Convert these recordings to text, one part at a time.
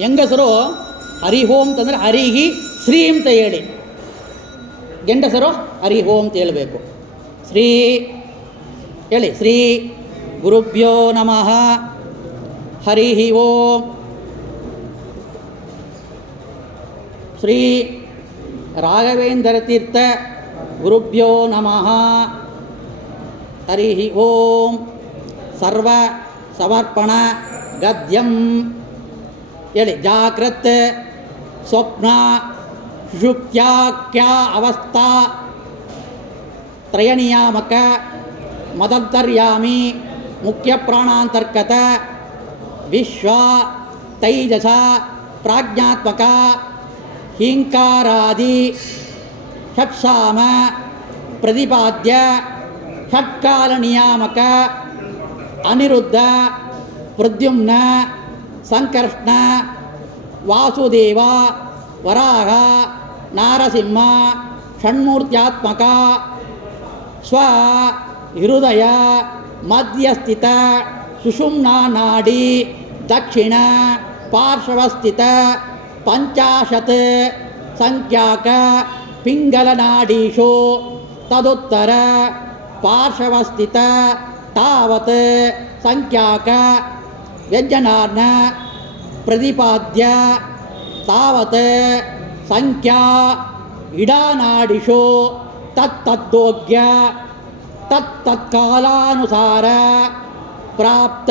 ಹೆಂಗಸರು ಹರಿ ಓಂ ಅಂತಂದರೆ ಹರಿಹಿ ಶ್ರೀ ಅಂತ ಹೇಳಿ, ಗಂಡಸರು ಹರಿ ಓಂ ಅಂತ ಹೇಳಬೇಕು. ಶ್ರೀ ಹೇಳಿ, ಶ್ರೀ ಗುರುಭ್ಯೋ ನಮಃ ಹರಿ ಓಂ. ಶ್ರೀ ರಾಘವೇಂದ್ರ ತೀರ್ಥ ಗುರುಭ್ಯೋ ನಮಃ ಹರಿ ಓಂ. ಸರ್ವ ಸಮರ್ಪಣ ಗದ್ಯಂ ಹೇಳಿ. ಜಾಗೃತ್ ಸ್ವಪ್ನ ಸುಷುಪ್ತ್ಯಾಖ್ಯ ಅವಸ್ಥಾ ತ್ರಯನಿಯಾಮಕ ಮದಂತರ್ಯಾಮಿ ಮುಖ್ಯ ಪ್ರಾಣಾಂತರ್ಗತ ವಿಶ್ವ ತೈಜಸ ಪ್ರಾಜ್ಞಾತ್ಮಕ ಹೀಂಕಾರಾದಿ ಷಟ್ಸಾಮ ಪ್ರತಿಪಾದ್ಯ ಷಟ್ಕಾಲ ನಿಯಾಮಕ ಅನಿರುದ್ಧ ಪ್ರದ್ಯುಮ್ನ ಸಂಕರ್ಷಣ ವಾಸುದೇವ ವರಾಹ ನಾರಸಿಂಹ ಷಣ್ಮೂರ್ತ್ಯಾತ್ಮಕ ಸ್ವ ಹೃದಯ ಮಧ್ಯಸ್ಥಿತ ಸುಷುಮ್ನಾ ನಾಡಿ ದಕ್ಷಿಣ ಪಾರ್ಶ್ವಸ್ಥಿತ ಪಂಚಾಶತ್ ಸಂಖ್ಯಾಕ ಪಿಂಗಲನಾಡೀಶು ತದುತ್ತರ ಪಾರ್ಶ್ವಸ್ಥಿತ ತಾವತ್ ಸಂಖ್ಯಾಕ ವ್ಯಂಜನಾರ್ನ ಪ್ರತಿಪಾದ್ಯ ತಾವತ್ ಸಂಖ್ಯಾ ಇಡಾನಾಡಿಷು ತತ್ತದ್ದೋಗ್ಯ ತತ್ತತ್ಕಾಲಾನುಸಾರ ಪ್ರಾಪ್ತ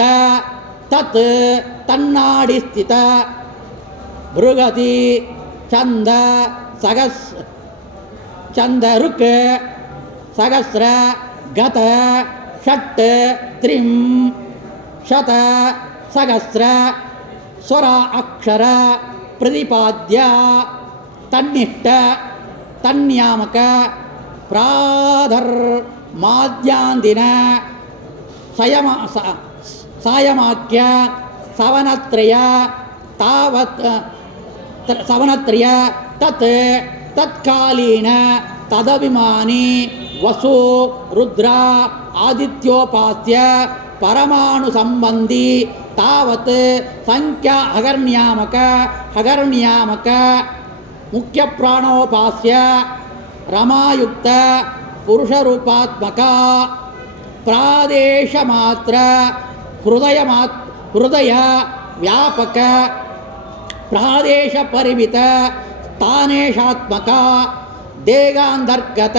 ತತ್ ತನ್ನಾಡಿಸ್ಥಿತ ಭೃಗತಿ ಚಂದ ಚಂದರುಕ್ ಸಹಸ್ರ ಗತ ಷಟ್ ತ್ರಿಂ ಶತ ಸಹಸ್ರ ಸ್ವರ ಅಕ್ಷರ ಪ್ರತಿಪಾದ್ಯ ತನ್ನಿಷ್ಠ ತನ್ಯಾಮಕ ಪ್ರಾಧರ್ ಮಾಧ್ಯಾಂದಿನ ಸಾಯಮಾಕ್ಯ ಸವನತ್ರಯ ತಾವತ್ ಸವನತ್ರಯ ತತ್ ತತ್ಕಾಲೀನ ತದಭಿಮಾನಿ ವಸು ರುದ್ರ ಆದಿತ್ಯೋಪಾಸ್ಯ ಪರಮಾಣು ಸಂಬಂಧಿ ತಾವತ್ ಸಂಖ್ಯಾ ಹಗರ್ನಿಯಾಮಕ ಮುಖ್ಯ ಪ್ರಾಣೋಪಾಸ್ಯ ರಮಾಯುಕ್ತ ಪುರುಷರೂಪಾತ್ಮಕ ಪ್ರಾದೇಶ ಮಾತ್ರ ಹೃದಯ ವ್ಯಾಪಕ ಪ್ರಾದೇಶ ಪರಿಮಿತ ಸ್ಥಾನೇಶಾತ್ಮಕ ದೇಗಾಂತರ್ಗತ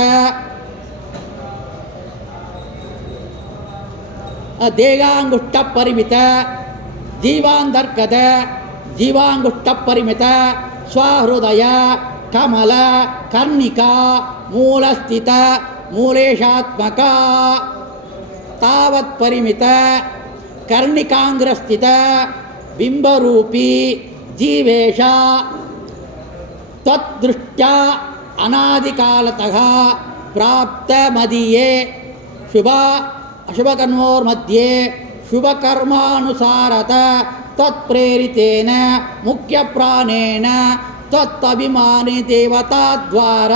ದೇಗಾಂಗುಷ್ಟ ಪರಿಮಿತ ಜೀವಾಂತರ್ಗತ ಜೀವಾಂಗುಷ್ಟ ಪರಿಮಿತ ಸ್ವಹೃದಯ ಕಮಲ ಕರ್ಣಿಕಾ ಮೂಲಸ್ಥಿತ ಮೂಲೇಶಾತ್ಮಕ ತಾವತ್ ಪರಿಮಿತ ಕರ್ಣಿಕಾಂಗ್ರಸ್ಥಿತ ಬಿಂಬರೂಪಿ ಜೀವೇಶ ತ್ವದೃಷ್ಟ್ಯ ಅನಾದಿಕಾಲತಃ ಪ್ರಾಪ್ತ ಮದಿಯೇ ಶುಭ ಅಶುಭಕರ್ಮೋರ್मध्ये ಶುಭಕರ್ಮಾನುಸಾರತ ತತ್ಪ್ರೇರಿತೇನ ಮುಖ್ಯ ಪ್ರಾಣೇನ ತತ್ತಭಿಮಾನಿ ದೇವತಾದ್ವಾರ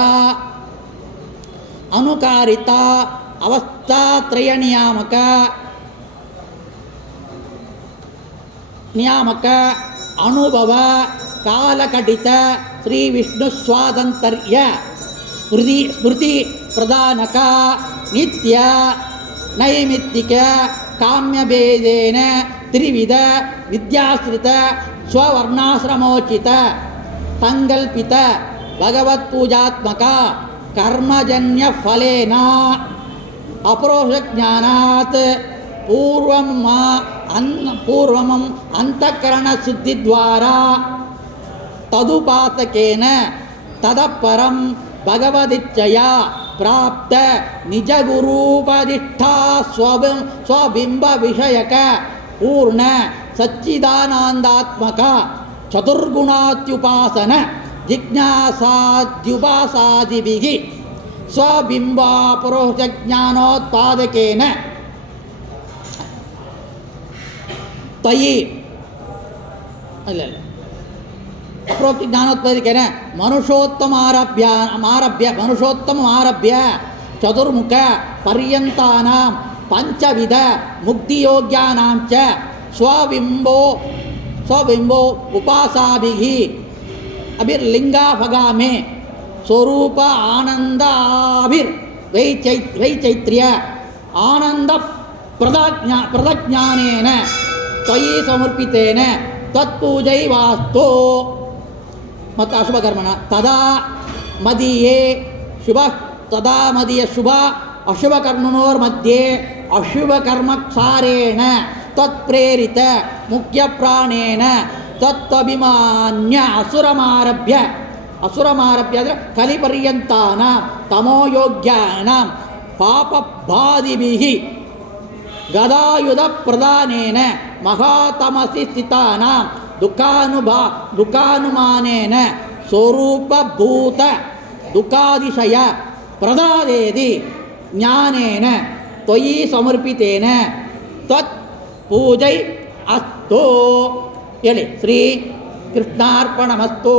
ಅನುಕಾರಿತ ಅವಸ್ಥಾತ್ರಯ ನಿಯಾಮಕ ಅನುಭವ ಕಾಲಕಟಿತ ಶ್ರೀ ವಿಷ್ಣು ಸ್ವಾತಂತ್ರ್ಯ ಸ್ಮೃತಿ ಪ್ರಧಾನಕ ನಿತ್ಯ ನೈಮಿತ್ತಿಕ ಕಾಮ್ಯಭೇದೇನ ತ್ರಿವಿಧ ವಿದ್ಯಾಶ್ರಿತ ಸ್ವವರ್ಣಾಶ್ರಮೋಚಿತ ಸಂಕಲ್ಪಿತ ಭಗವತ್ಪೂಜಾತ್ಮಕ ಕರ್ಮಜನ್ಯ ಫಲೇನ ಅಪರೋಕ್ಷಜ್ಞಾನಾತ್ ಪೂರ್ವಮಂ ಅಂತಃಕರಣ ಶುದ್ಧಿದ್ವಾರ ತದುಪಾಸಕೇನ ತದಪರಂ ಭಗವದಿಚ್ಛಯ ಪ್ರಾಪ್ತ ನಿಜಗುರೂಪದಿಷ್ಠಾ ಸ್ವಬಿಂಬ ವಿಷಯಕ ಪೂರ್ಣ ಸಚ್ಚಿದಾನಂದಾತ್ಮಕ ಚತುರ್ಗುಣಾತ್ಯುಪಾಸನ ಜಿಜ್ಞಾಸಾದ್ಯುಪಾಸಾದಿಭಿಃ ಸ್ವಬಿಂಬಾಪರೋಕ್ಷಜ್ಞಾನೋತ್ಪಾದಕೇನ ತ್ವಯಿ ಅಲ್ಲ ಅಪ್ರೋಕ್ತಿ ಜ್ಞಾನೋತ್ಪಾದಕೇನ ಮನುಷ್ಯೋತ್ತಮಾರಭ್ಯ ಚತುರ್ಮುಖ ಪರ್ಯಂತಾನಾಂ ಪಂಚವಿಧ ಮುಕ್ತಿಯೋಗ್ಯಾನಾಂ ಚ ಸ್ವಬಿಂಬೋ ಸ್ವಬಿಂಬೋ ಉಪಾಸಾಭಿಹಿ ಅಭಿರ್ಲಿಂಗಾಫಗಾಮೆ ಸ್ವರೂಪ ಆನಂದಾಭಿರ್ ವೈಚೈತ್ರ್ಯ ಆನಂದ ಪ್ರದಜ್ಞಾನೇನ ತ್ವಯಿ ಸಮರ್ಪಿತೇನ ತತ್ಪೂಜೈ ವಾಸ್ತು ಮತ್ತು ಅಶುಭ ಕರ್ಮಣ ತದಾ ಮದೀಯೇ ಶುಭ ತದಾ ಮದೀಯ ಶುಭ ಅಶುಭ ಕರ್ಮಣೋರ್ಮಧ್ಯೆ ಅಶುಭ ಕರ್ಮಕ್ಷಾರೇಣ ತತ್ಪ್ರೇರಿತ ಮುಖ್ಯ ಪ್ರಾಣೇನ ತತ್ತಭಿಮಾನ್ಯ ಅಸುರಮಾರಭ್ಯ ಅಂದರೆ ಕಲಿಪರ್ಯಂತಾನ ತಮೋಯೋಗ್ಯಾನ ಪಾಪಬಾಧಿಭಿಃ ಗದಾಯುಧ ಪ್ರದಾನೇನ ಮಹಾತಮಸಿ ಸ್ಥಿತಾನ ದುಃಖಾನುಮಾನೇನ ಸ್ವರೂಪಭೂತ ದುಃಖಾದಿಶಯ ಪ್ರದಾದೇದಿ ಜ್ಞಾನೇನ ತ್ವಯಿ ಸಮರ್ಪಿತೇನ ತ್ವತ್ ಪೂಜೈ ಅಸ್ತು ಹೇಳಿ. ಶ್ರೀ ಕೃಷ್ಣಾರ್ಪಣಮಸ್ತು.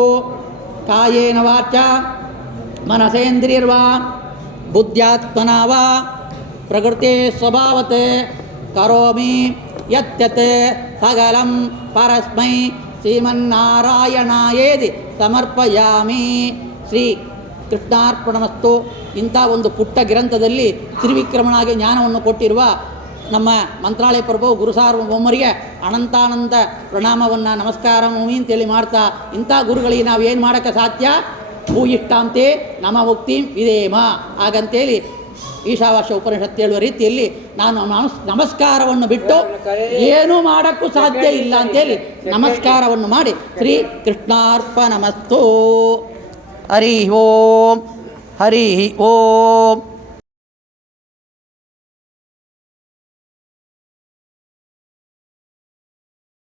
ಕಾಯೇನ ವಾಚ ಮನಸೇಂದ್ರಿಯರ್ವಾ ಬುದ್ಧ್ಯಾತ್ಮನಾ ವಾ ಪ್ರಕೃತಿ ಸ್ವಭಾವತ್ ಕರೋಮಿ ಯತ್ಯತ್ ಸಕಲಂ ಪರಸ್ಮೈ ಶ್ರೀಮನ್ನಾರಾಯಣಾಯೇತಿ ಸಮರ್ಪಯಾಮಿ. ಶ್ರೀ ಕೃಷ್ಣಾರ್ಪಣಮಸ್ತು. ಇಂಥ ಒಂದು ಪುಟ್ಟ ಗ್ರಂಥದಲ್ಲಿ ತ್ರಿವಿಕ್ರಮನಾಗಿ ಜ್ಞಾನವನ್ನು ಕೊಟ್ಟಿರುವ ನಮ್ಮ ಮಂತ್ರಾಲಯ ಪ್ರಭು ಗುರುಸಾರ್ವಭೌಮರಿಗೆ ಅನಂತಾನಂತ ಪ್ರಣಾಮವನ್ನು ನಮಸ್ಕಾರ ಅಂತೇಳಿ ಮಾಡ್ತಾ, ಇಂಥ ಗುರುಗಳಿಗೆ ನಾವು ಏನು ಮಾಡೋಕ್ಕೆ ಸಾಧ್ಯ? ಭೂಯಿಷ್ಟಾಂತೆ ನಮ ಮುಕ್ತಿ ವಿಧೇಮ. ಹಾಗಂತೇಳಿ ಈಶಾವಾಸ್ಯ ಉಪನಿಷತ್ತು ಹೇಳುವ ರೀತಿಯಲ್ಲಿ ನಾನು ನಮಸ್ಕಾರವನ್ನು ಬಿಟ್ಟು ಏನೂ ಮಾಡೋಕ್ಕೂ ಸಾಧ್ಯ ಇಲ್ಲ ಅಂತೇಳಿ ನಮಸ್ಕಾರವನ್ನು ಮಾಡಿ ಶ್ರೀ ಕೃಷ್ಣಾರ್ಪಣಮಸ್ತು. ಹರಿ ಓಂ ಹರಿ ಓಂ.